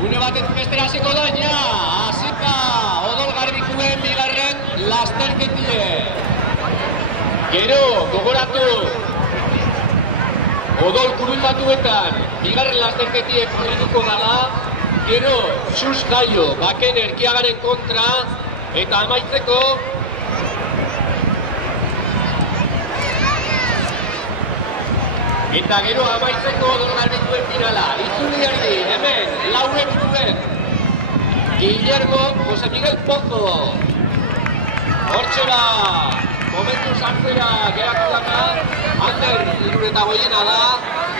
Une batetik bestera hasiko da, ja, hasita odol garbikuen bigarren lasterketie. Gero, gogoratu, odol kuruldatuetan bigarren lasterketie korrituko dala, gero, txus gaio, baken erkiagaren kontra, eta amaitzeko, odol garbikuen finala. Itzuli erdi, hemen, Laure Buruen, Guillermo Jose Miguel Pozo. Hortxera, momentu sartzera geratu dana, Ander Iruretagoiena da,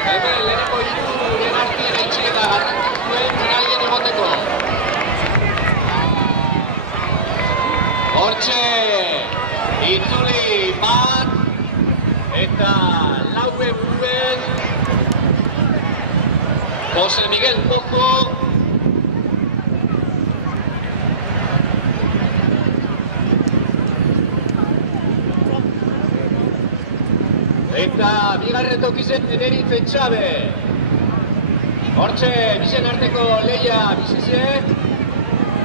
hemen leheneko iruren artien eitxiketa garrantzit zuen finalien egoteko. Hortxe, itzuli bat, eta Laure Buruen, Jose Miguel Pozo, eta bigarren tokizen Eneritz Etxabe. Hortxe, bizen arteko lehia bizize,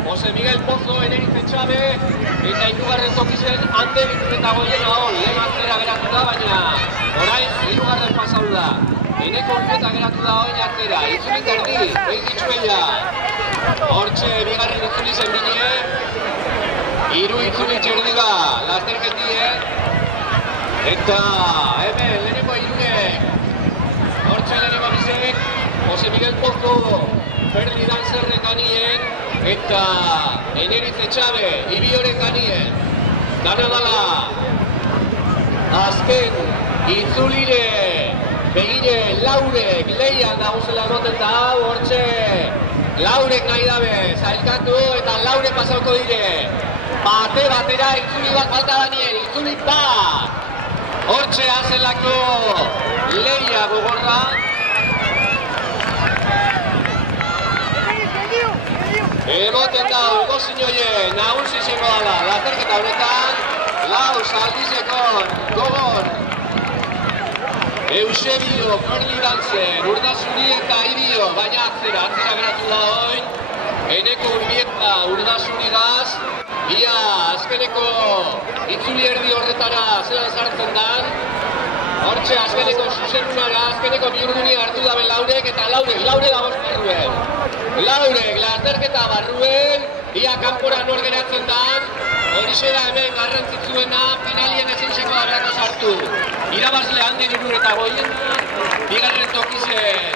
Jose Miguel Pozo, Eneritz Etxabe, eta hirugarren tokizen Ander Iruretagoiena hon, lehen atzera geratu da, baina orain hirugarren pasau da. Eneko urketa geratu da hoen atzera, itzulit erdi, egitxuela. Hortxe, bigarren itzuli zen bine, hiru itzulit erdiga lasterketie, eta hemen leheneko irunek, hortxe leheneko bizek, Jose Miguel Pozo, Ferdi Danzerre kanien, eta Eneritz Etxabe, Ibioren kanien. Dana dala, azken itzulire, begine Laurek lehian daguzela emoten da hau, hortxe, Laurek nahi dabe, zailkatu eta Laure pasauko dire. Bate batera itzuli bat falta danien, itzuli bat! Hortxe azelako lehia gogorra. Emoten da, egozin oie, nagusi zengo dala, lasterketa honetan, lau Zaldizekon, gogor, Eusebio, Ferdi Danzer, Urdazuri eta Ibio, baina atzera geratu da hoin, Eneko Urbieta, Urdazuri gaz, ia azkeneko itzuli erdi horretara zelan sartzen dan, hortxe azkeneko zuzenunara, azkeneko bihurduni hartu dabe Laurek, eta Laure dagoz barruen. Laurek, lasterketa barruen, ia kanpora nor geratzen dan, horixe da hemen garrantzitzuena, finalien ezin zeko darrako sartu. Irabazle Ander Iruretagoiena, bigarren tokizen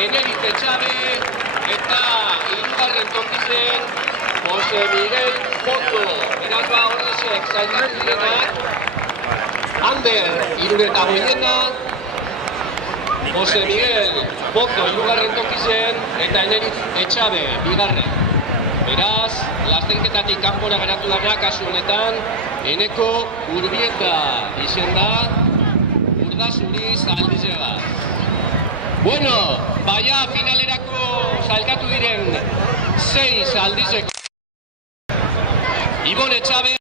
Eneritz Etxabe, eta hirugarren tokizen Jose Miguel Pozo. Beraz ba horrezek zailkatu direnak, Ander Iruretagoiena, Jose Miguel Pozo hirugarren tokizen, eta Eneritz Etxabe bigarren. Beraz, lasterketatik kanpora geratu dana kasu honetan, Eneko Urbieta izen da, Urdazuri Zaldizegaz. Bueno, baina finalerako zailkatu diren 6 Zaldizeko. Ibon Etxabe